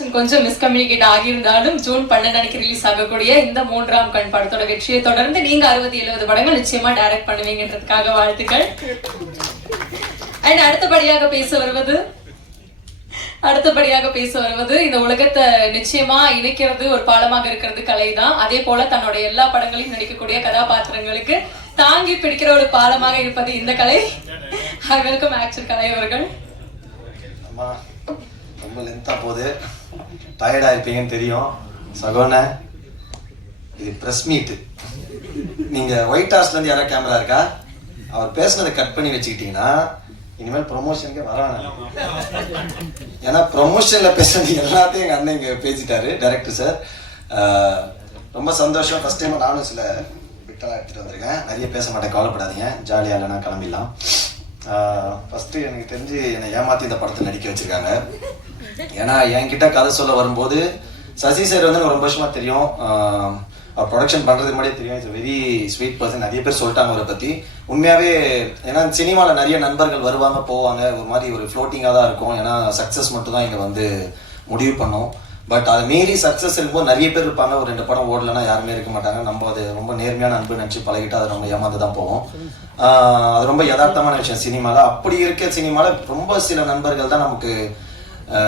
கொஞ்சம் miscommunicate ஆகியிருந்தாலும் June 12 release ஆகக்கூடிய இந்த 3ஆம் கண் படத்தோட வெற்றியை தொடர்ந்து நீங்க 60-70 படங்கள் நிச்சயமா டைரக்ட் பண்ணுவீங்கன்றதுக்காக வாழ்த்துக்கள். அண்ட் அடுத்தபடியாக பேச வருவது இந்த உலகத்தை நிச்சயமா இணைக்கிறது ஒரு பாலமாக இருக்கிறது கலைதான். அதே போல தன்னோட எல்லா படங்களையும் நடிக்கக்கூடிய கதாபாத்திரங்களுக்கு தாங்கி பிடிக்கிற ஒரு பாலமாக இருப்பது இந்த கலை. வெல்கம் ஆக்டர் கலை அவர்கள். ரொம்ப லென்த்தா போகுது, டயர்டா இருப்பீங்கன்னு தெரியும். சகோன இது பிரஸ் மீட். நீங்க ஒயிட் ஹவுஸ்ல இருந்து யாராவது கேமரா இருக்கா? அவர் பேசுனதை கட் பண்ணி வச்சுக்கிட்டீங்கன்னா இனிமேல் ப்ரொமோஷனுக்கு வராங்க. ஏன்னா ப்ரொமோஷன்ல பேசுறது எல்லாத்தையும் எங்க அண்ணன் இங்க பேசிட்டாரு டைரக்டர் சார். ரொம்ப சந்தோஷம். ஃபர்ஸ்ட் டைம் நானும் சில பிட்டெல்லாம் எடுத்துட்டு வந்திருக்கேன். நிறைய பேச மாட்டேன், கவலைப்படாதீங்க. ஜாலியா இல்லைன்னா கிளம்பிடலாம். ஃபர்ஸ்ட் எனக்கு தெரிஞ்சு என்னை ஏமாத்தி இந்த படத்தை நடிக்க வச்சிருக்காங்க. ஏன்னா என்கிட்ட கதை சொல்ல வரும்போது சசி சார் வந்து ரொம்ப வருஷமா தெரியும், அவர் ப்ரொடக்ஷன் பண்றதுக்கு முன்னாடியே தெரியும். It's very sweet person. நிறைய பேர் சொல்லிட்டாங்க அவரை பத்தி. உண்மையாவே ஏன்னா சினிமாவில் நிறைய நண்பர்கள் வருவாங்க போவாங்க, ஒரு மாதிரி ஒரு ஃப்ளோட்டிங்காக தான் இருக்கும். ஏன்னா சக்ஸஸ் மட்டும் தான் இங்கே வந்து முடிவு பண்ணோம். பட் அதை மீறி சக்ஸஸ் இருக்கும்போது நிறைய பேர் இருப்பாங்க. ஒரு 2 படம் ஓடலைன்னா யாருமே இருக்க மாட்டாங்க. நம்ம அது ரொம்ப நேர்மையான அன்பு நினச்சி பழகிட்டு அதை ரொம்ப ஏமாந்து தான் போவோம். அது ரொம்ப யதார்த்தமான விஷயம் சினிமாவில். அப்படி இருக்க சினிமாவில் ரொம்ப சில நண்பர்கள் தான் நமக்கு,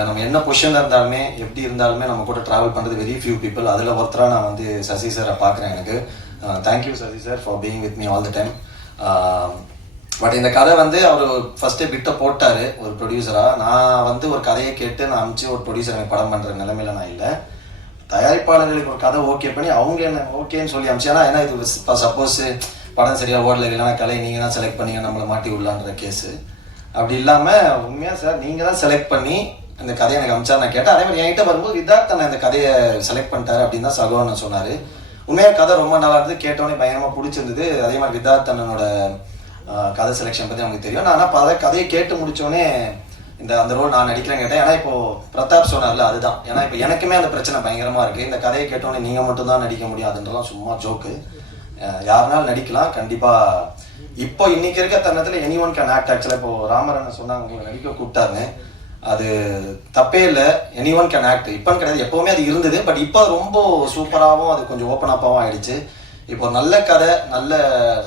நம்ம என்ன பொசிஷன்ல இருந்தாலுமே எப்படி இருந்தாலுமே நம்ம கூட டிராவல் பண்றது வெரி ஃபியூ பீப்புள். அதுல ஒருத்தரா நான் வந்து சசி சாரை பாக்குறேன். எனக்கு thank you Sasi sir for being with me all the time. But இந்த கதை வந்து அவர் ஃபர்ஸ்டே பிட்ட போட்டாரு ஒரு ப்ரொடியூசரா. நான் வந்து ஒரு கதையை கேட்டு நான் அனுப்பிச்சு ஒரு ப்ரொடியூசர் எனக்கு படம் பண்ற நிலைமையில நான் இல்லை. தயாரிப்பாளர்களுக்கு ஒரு கதை ஓகே பண்ணி அவங்க என்ன ஓகேன்னு சொல்லி அனுப்பிச்சு. ஏன்னா இது சப்போஸ் படம் சரியா ஓடல இல்லைன்னா கலை நீங்க தான் செலக்ட் பண்ணீங்க நம்மளை மாட்டி விடலான்ற கேஸ். அப்படி இல்லாம உண்மையா சார் நீங்க தான் செலக்ட் பண்ணி இந்த கதையை எனக்கு அமிச்சா நான் கேட்டேன். அதே மாதிரி என்கிட்ட வரும்போது விதார்த்தனை இந்த கதையை செலக்ட் பண்ணிட்டாரு அப்படின்னு தான் சகோன்னு சொன்னாரு. உண்மையாக கதை ரொம்ப நல்லா இருந்து, கேட்டோன்னே பயங்கரமா பிடிச்சிருந்தது. அதே மாதிரி விதார்த்தனோட கதை செலெக்ஷன் பத்தி நமக்கு தெரியும். நான் ஆனால் கதையை கேட்டு முடிச்சோடனே அந்த ரோல் நான் நடிக்கிறேன் கேட்டேன். ஏன்னா இப்போ பிரதாப் சொன்னார்ல அதுதான். ஏன்னா இப்போ எனக்குமே அந்த பிரச்சனை பயங்கரமா இருக்கு. இந்த கதையை கேட்டோன்னே நீங்க மட்டும் தான் நடிக்க முடியும் அதுன்றலாம் சும்மா ஜோக்கு. யாருனாலும் நடிக்கலாம் கண்டிப்பா. இப்போ இன்னைக்கு இருக்க தருணத்துல எனி ஒன் கேன் ஆக்ட். ஆக்சுவலா இப்போ ராமரன் சொன்னாங்க உங்களை நடிக்க கூப்பிட்டாருன்னு, அது தப்பே இல்லை. Anyone can act. இப்போன்னு கிடையாது, எப்பவுமே அது இருந்தது. பட் இப்போ ரொம்ப சூப்பராகவும் அது கொஞ்சம் ஓப்பன் அப்பாகவும் ஆயிடுச்சு. இப்போ நல்ல கதை, நல்ல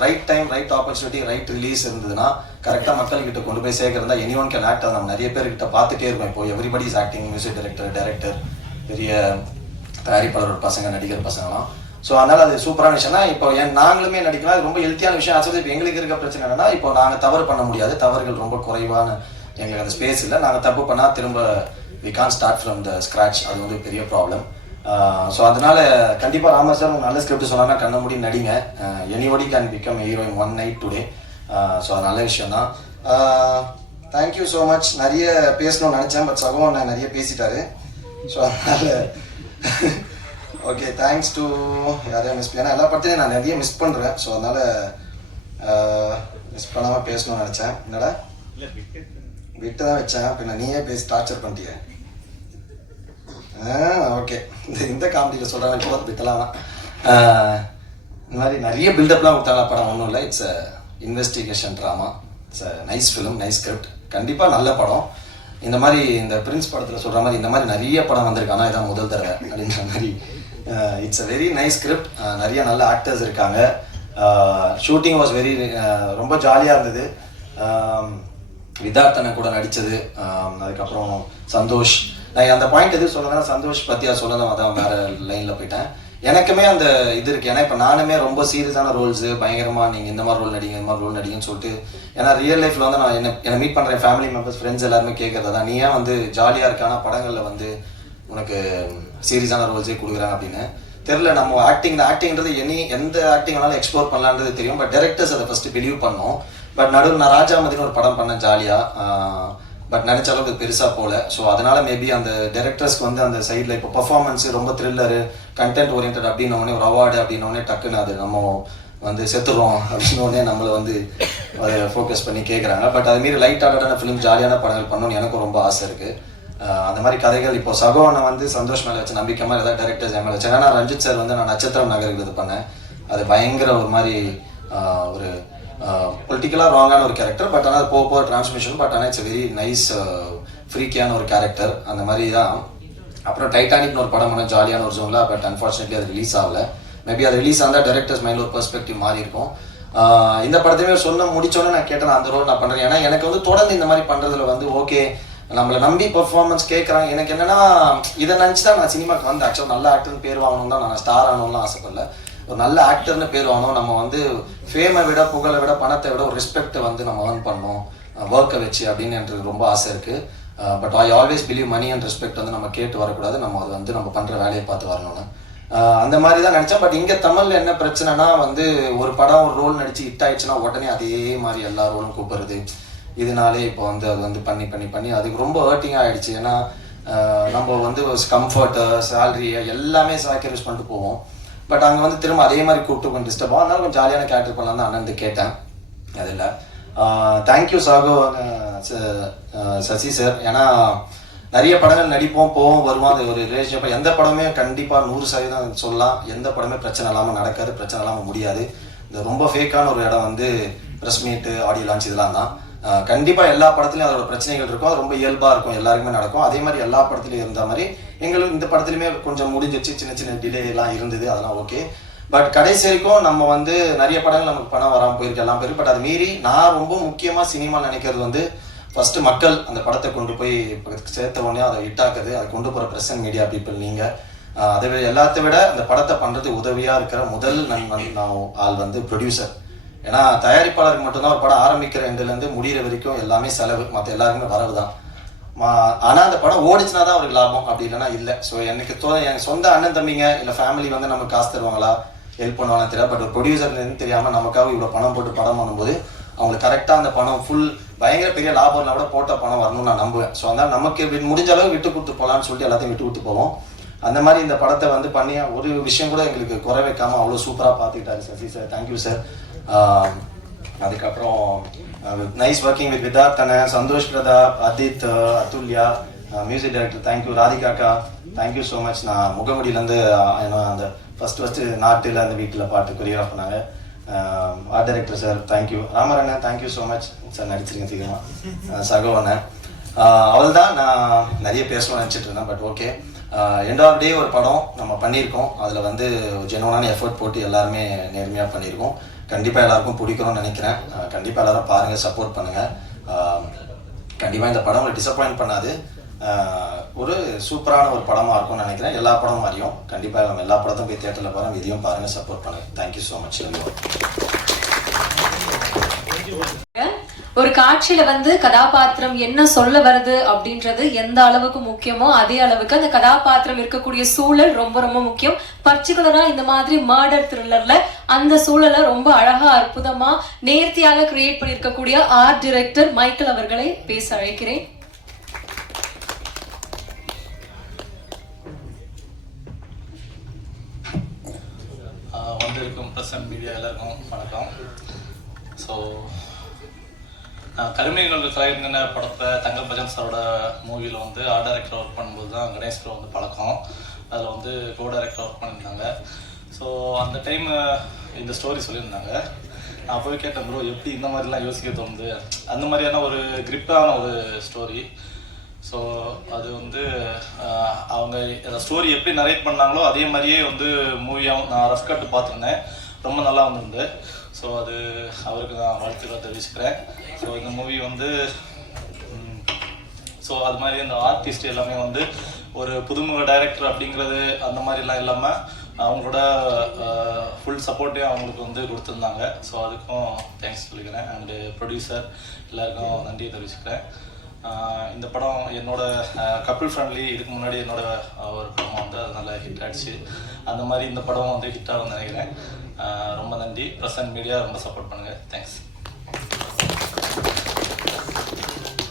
right time, right opportunity, right release இருந்ததுன்னா கரெக்டாக மக்கள்கிட்ட கொண்டு போய் சேர்க்கறதா எனி ஒன் கேன் ஆக்ட். அதை நம்ம நிறைய பேர்கிட்ட பார்த்துட்டே இருக்கோம். இப்போ everybody is acting, music director, பெரிய தயாரிப்பாளர் பசங்க, நடிகர் பசங்களாம். ஸோ அதனால அது சூப்பரான விஷயம்னா இப்போ நாங்களுமே நடிக்கலாம். அது ரொம்ப ஹெல்த்தியான விஷயம். ஆக்சுவலி இப்போ எங்களுக்கு இருக்க பிரச்சனை என்னன்னா, இப்போ நாங்கள் தவறு பண்ண முடியாது, தவறுகள் ரொம்ப குறைவான எங்களுக்கு அந்த ஸ்பேஸ் இல்லை. நாங்கள் தப்பு பண்ணால் திரும்ப we can start from the scratch. அது வந்து பெரிய ப்ராப்ளம். ஸோ அதனால கண்டிப்பாக ராமர் சார் நல்ல ஸ்கிரிப்ட் சொன்னாங்கன்னா கண்ண மூடி நடிங்க. Anybody can become hero in one night today. So அது நல்ல விஷயம் தான். Thank you so much. நிறைய பேசணும்னு நினச்சேன், பட் சகோன் நிறைய பேசிட்டாரு. ஸோ அதனால ஓகே, தேங்க்ஸ் டு யாரையும் மிஸ். ஏன்னா எல்லா படத்தையும் நான் நிறைய மிஸ் பண்ணுறேன். ஸோ அதனால மிஸ் பண்ணாமல் பேசணும்னு நினச்சேன். என்னடா விட்டு தான் வச்சேன், பின்ன நீயே பேசி டார்ச்சர் பண்ணிட்டிய. ஓகே, இந்த காமெடியில் சொல்கிறாங்க இப்போ விட்டலாம். இந்த மாதிரி நிறைய பில்டப்லாம் கொடுத்தாங்க. படம் ஒன்றும் இல்லை, it's investigation drama. It's nice film, nice script. கண்டிப்பாக நல்ல படம். இந்த மாதிரி இந்த பிரின்ஸ் படத்தில் சொல்கிற மாதிரி இந்த மாதிரி நிறைய படம் வந்திருக்கு. ஆனால் இதான் முதல் தடவை அப்படின்ற மாதிரி. It's a very nice script. நிறைய நல்ல ஆக்டர்ஸ் இருக்காங்க. ஷூட்டிங் வாஸ் வெரி ரொம்ப ஜாலியாக இருந்தது. விதார்த்தனை கூட நடித்தது. அதுக்கப்புறம் சந்தோஷ். நான் அந்த பாயிண்ட் எது சொல்லணும்னா சந்தோஷ் பற்றியா சொல்லணும், அதான் வேற லைனில் போயிட்டேன். எனக்குமே அந்த இது இருக்குது. ஏன்னா இப்போ நானுமே ரொம்ப சீரியஸான ரோல்ஸு பயங்கரமாக நீங்கள் இந்த மாதிரி ரோல் நடிங்க, இந்த மாதிரி ரோல் நடிங்கன்னு சொல்லிட்டு. ஏன்னா ரியல் லைஃப்பில் வந்து நான் என்னை மீட் பண்ணுறேன் ஃபேமிலி மெம்பர்ஸ், ஃப்ரெண்ட்ஸ் எல்லாருமே கேட்குறது தான், நீ ஏன் வந்து ஜாலியாக இருக்கானா படங்களில் வந்து உனக்கு சீரியஸான ரோல்ஸே கொடுக்குறாங்க அப்படின்னு. தெரில, நம்ம ஆக்டிங்கிறது எந்த ஆக்டிங் வேணாலும் எக்ஸ்ப்ளோர் பண்ணலான்றது தெரியும். பட் டைரக்டர்ஸ் அதை ஃபஸ்ட்டு பிலீவ் பண்ணோம். பட் நடுவில் நான் ராஜாமதினு ஒரு படம் பண்ணேன் ஜாலியாக. பட் நினைச்ச அளவுக்கு பெருசாக போகல. ஸோ அதனால மேபி அந்த டைரக்டர்ஸ்க்கு வந்து அந்த சைடில் இப்போ பர்ஃபார்மன்ஸ் ரொம்ப த்ரில்லரு, கண்டென்ட் ஓரியன்ட் அப்படின்னோடனே ஒரு அவார்டு அப்படின்னோடனே டக்குன்னு அது நம்ம வந்து செத்துறோம் அப்படின்னோடனே நம்மளை வந்து அதை ஃபோக்கஸ் பண்ணி கேட்குறாங்க. பட் அதுமாரி லைட் ஆர்டான ஃபிலிம், ஜாலியான படங்கள் பண்ணணும்னு எனக்கும் ரொம்ப ஆசை இருக்குது. அந்த மாதிரி கதைகள் இப்போ சகோனை வந்து சந்தோஷ் மேலே வச்ச நம்பிக்கை மாதிரி ஏதாவது டைரக்டர்ஸ் என் மேலே வச்சேன். ஏன்னா ரஞ்சித் சார் வந்து நான் நட்சத்திரம் நகருக்கு இது பண்ணேன். அது பயங்கர ஒரு மாதிரி ஒரு பொலிட்டிக்கலாக ராங்கான ஒரு கேரக்டர். பட் ஆனால் போக டிரான்ஸ்மிஷன். பட் ஆனால் இட்ஸ் வெரி நைஸ் ஃப்ரீக்கியான ஒரு கேரக்டர். அந்த மாதிரி தான் அப்புறம் டைட்டானிக்னு ஒரு படம் பண்ண ஜாலியான ஒரு ஜோன்ல, பட் அன்ஃபார்ச்சுனேட்லி அது ரிலீஸ் ஆகல. மேபி அது ரிலீஸ் ஆனா டைரக்டர்ஸ் மைண்ட்ல ஒரு பெர்ஸ்பெக்டிவ் மாறி இருக்கும். இந்த படத்தையுமே முடிச்சோன்னே நான் கேட்டேன் அந்த ரோல் நான் பண்றேன். ஏன்னா எனக்கு வந்து தொடர்ந்து இந்த மாதிரி பண்றதுல வந்து ஓகே நம்மளை நம்பி பெர்ஃபார்மன்ஸ் கேட்குறாங்க. எனக்கு என்னன்னா இதை நினச்சி தான் நான் சினிமாக்கு வந்து ஆக்சுவலாக நல்ல ஆக்டர்னு பேர் வாங்கணும் தான், நான் ஸ்டார் ஆகணும்லாம் ஆசைப்படல. ஒரு நல்ல ஆக்டர்னு பேர் வாங்கணும், நம்ம வந்து ஃபேமை விட புகழை விட பணத்தை விட ஒரு ரெஸ்பெக்டை வந்து நம்ம ஏர்ன் பண்ணணும் ஒர்க்கை வச்சு அப்படின்னு எனக்கு ரொம்ப ஆசை இருக்குது. But I always believe money and respect வந்து நம்ம கேட்டு வரக்கூடாது, நம்ம அது வந்து நம்ம பண்ணுற வேலையை பார்த்து வரணும்னு அந்த மாதிரி தான் நினச்சேன். பட் இங்கே தமிழில் என்ன பிரச்சனைனா வந்து ஒரு படம் ஒரு ரோல் நடிச்சு ஹிட் ஆயிடுச்சுன்னா உடனே அதே மாதிரி எல்லா ரோலும் கூப்பிடுறது, இதனாலே இப்போ வந்து அது வந்து பண்ணி பண்ணி பண்ணி அதுக்கு ரொம்ப ஹர்ட்டிங்காக ஆகிடுச்சு. ஏன்னா நம்ம வந்து கம்ஃபர்ட்டு சேலரி எல்லாமே சாக்ரிஃபைஸ் பண்ணிட்டு போவோம். பட் அங்கே வந்து திரும்ப அதே மாதிரி கூப்பிட்டு கொஞ்சம் டிஸ்டர்ப் ஆகும். அதனால கொஞ்சம் ஜாலியான கேரக்டர் பண்ணலாம் தான் அண்ணன் கேட்டேன். அதில் தேங்க்யூ சாகோ சசி சார். ஏன்னா நிறைய படங்கள் நடிப்போம் போவோம் வருவோம், அது ஒரு ரிலேஷன்ஷிப். எந்த படமே கண்டிப்பாக 100% சொல்லலாம் எந்த படமே பிரச்சனை இல்லாமல் நடக்காது, பிரச்சனை இல்லாமல் முடியாது. இந்த ரொம்ப ஃபேக்கான ஒரு இடம் வந்து ப்ரெஸ் மீட்டு ஆடியோ லான்ச் இதெல்லாம் தான். கண்டிப்பாக எல்லா படத்துலையும் அதோட பிரச்சனைகள் இருக்கும், அது ரொம்ப இயல்பாக இருக்கும், எல்லாருக்குமே நடக்கும். அதே மாதிரி எல்லா படத்துலையும் இருந்த மாதிரி எங்களுக்கு இந்த படத்துலையுமே கொஞ்சம் முடிஞ்சிச்சு, சின்ன சின்ன டிலே எல்லாம் இருந்தது, அதெல்லாம் ஓகே. பட் கடைசி வரைக்கும் நம்ம வந்து நிறைய படங்கள் நமக்கு பணம் வராமல் போயிருக்கு, எல்லாம் போயிருக்கு. பட் அது மீறி நான் ரொம்ப முக்கியமாக சினிமா நினைக்கிறது வந்து ஃபர்ஸ்ட் மக்கள் அந்த படத்தை கொண்டு போய் சேர்த்த உடனே அதை ஹிட்டாக்குது, அதை கொண்டு போகிற ப்ரெஸ் அண்ட் மீடியா பீப்புள் நீங்கள். அதை எல்லாத்த விட அந்த படத்தை பண்ணுறது உதவியாக இருக்கிற முதல் ஆள் வந்து ப்ரொடியூசர். ஏன்னா தயாரிப்பாளருக்கு மட்டும்தான் ஒரு படம் ஆரம்பிக்கிற எண்டுலேருந்து முடிகிற வரைக்கும் எல்லாமே செலவு, மற்ற எல்லாருக்குமே வரவு தான். ஆனால் அந்த படம் ஓடிச்சுனா தான் அவருக்கு லாபம், அப்படி இல்லைன்னா இல்லை. ஸோ எனக்கு என் சொந்த அண்ணன் தம்பிங்க இல்லை ஃபேமிலி வந்து நமக்கு காசு தருவாங்களா ஹெல்ப் பண்ணுவாங்கன்னு தெரியாது. பட் ஒரு ப்ரொடியூசர்லேருந்து தெரியாமல் நமக்காக இவ்வளோ பணம் போட்டு படம் பண்ணும்போது அவங்களுக்கு கரெக்டாக அந்த பணம் ஃபுல் பயங்கர பெரிய லாபம் இல்லை கூட போட்ட பணம் வரணும்னு நான் நம்புவேன். ஸோ அதனால் நமக்கு முடிஞ்ச அளவு விட்டு கொடுத்து போகலான்னு சொல்லிட்டு எல்லாத்தையும் விட்டு கொடுத்து போவோம். அந்த மாதிரி இந்த படத்தை வந்து பண்ணி ஒரு விஷயம் கூட எங்களுக்கு குறை வைக்காமல் அவ்வளோ சூப்பராக பார்த்துக்கிட்டாரு சசி சார். Thank you sir. அதுக்கப்புறம் நைஸ் ஒர்க்கிங் வித் விதார்த் அண்ணன், Santhosh Prathap, Adith, Athulya, music director thank you, ராதிகாக்கா தேங்க்யூ ஸோ மச். நான் முகமுடியிலேருந்து அந்த ஃபஸ்ட்டு நாட்டில் அந்த வீட்டில் பாட்டு கொரியோகிராஃப் பண்ணாங்க. Art director sir thank you. Ramar அண்ணன் தேங்க்யூ ஸோ மச் சார், நடிச்சிருக்கேன் சீக்கிரமாக. சகோ அண்ணன். அவள் தான் நான் நிறைய பேசணும்னு நினச்சிட்டு இருந்தேன். பட் ஓகே, எண்ட் ஆஃப் டே ஒரு படம் நம்ம பண்ணியிருக்கோம், அதில் வந்து ஜெனுவனான எஃபர்ட் போட்டு எல்லாருமே நேர்மையாக பண்ணியிருக்கோம். கண்டிப்பாக எல்லாருக்கும் பிடிக்கணும்னு நினைக்கிறேன். கண்டிப்பாக எல்லாரும் பாருங்கள், சப்போர்ட் பண்ணுங்கள். கண்டிப்பாக இந்த படம் உங்களுக்கு டிசப்பாயின்ட் பண்ணாது, ஒரு சூப்பரான ஒரு படமாக இருக்கும்னு நினைக்கிறேன். எல்லா படமும் மாதிரியும் கண்டிப்பாக நம்ம எல்லா படத்தையும் போய் தியேட்டரில் பாருங்கள், இதையும் பாருங்கள், சப்போர்ட் பண்ணுங்கள். Thank you so much. ஒரு காட்சியில வந்து கதாபாத்திரம் என்ன சொல்ல வருது அப்படின்றது எந்த அளவுக்கு முக்கியமோ அதே அளவுக்கு அந்த கதாபாத்திரம் இருக்கக்கூடிய சூழல் ரொம்ப ரொம்ப முக்கியம். பர்டிகுலரா இந்த மாதிரி மர்டர் த்ரில்லர்ல அந்த சூழலை ரொம்ப அழகா அற்புதமா நேர்த்தியாக கிரியேட் பண்ணியிருக்கக்கூடிய ஆர்ட் டைரக்டர் மைக்கேல் அவர்களை பேச அழைக்கிறேன். வந்திருக்கும் ப்ரெஸ் அண்ட் மீடியா எல்லாருக்கும் வணக்கம். ஸோ கருமைகள் கலைஞன படத்தை தங்கல் பஜன் சாரோட மூவியில் வந்து ஆர்ட் டைரக்டர் ஒர்க் பண்ணும்போது தான் கணேஷ் ப்ரோ வந்து பழக்கம். அதில் வந்து கோ டைரக்டர் ஒர்க் பண்ணியிருந்தாங்க. ஸோ அந்த டைம் இந்த ஸ்டோரி சொல்லியிருந்தாங்க. நான் போய் கேட்டேன், ப்ரோ எப்படி இந்த மாதிரிலாம் யோசிக்க தோணுது, அந்த மாதிரியான ஒரு கிரிப்பான ஒரு ஸ்டோரி. ஸோ அது வந்து அவங்க அந்த ஸ்டோரி எப்படி நரேட் பண்ணாங்களோ அதே மாதிரியே வந்து மூவியாகவும் நான் ரஃப் கட்டு பார்த்துருந்தேன், ரொம்ப நல்லா வந்திருந்து. ஸோ அது அவருக்கு நான் வாழ்த்துக்களை தெரிவிச்சுக்கிறேன். ஸோ இந்த மூவி வந்து ஸோ அது மாதிரி அந்த ஆர்டிஸ்ட் எல்லாமே வந்து ஒரு புதுமுக டைரக்டர் அப்படிங்கிறது அந்த மாதிரிலாம் இல்லாமல் அவங்களோட ஃபுல் சப்போர்ட்டையும் அவங்களுக்கு வந்து கொடுத்துருந்தாங்க. ஸோ அதுக்கும் தேங்க்ஸ் சொல்லிக்கிறேன். அண்டு ப்ரொடியூசர் எல்லாருக்கும் நன்றியை தெரிவிச்சுக்கிறேன். இந்த படம் என்னோட கப்பிள் ஃப்ரெண்ட்லி, இதுக்கு முன்னாடி என்னோட ஒரு படம் வந்து அது நல்லா ஹிட் ஆகிடுச்சு. அந்த மாதிரி இந்த படம் வந்து ஹிட் ஆகும்னு நினைக்கிறேன். ரொம்ப நன்றி. ப்ரெஸ் அண்ட் மீடியா ரொம்ப சப்போர்ட் பண்ணுங்கள். தேங்க்ஸ்.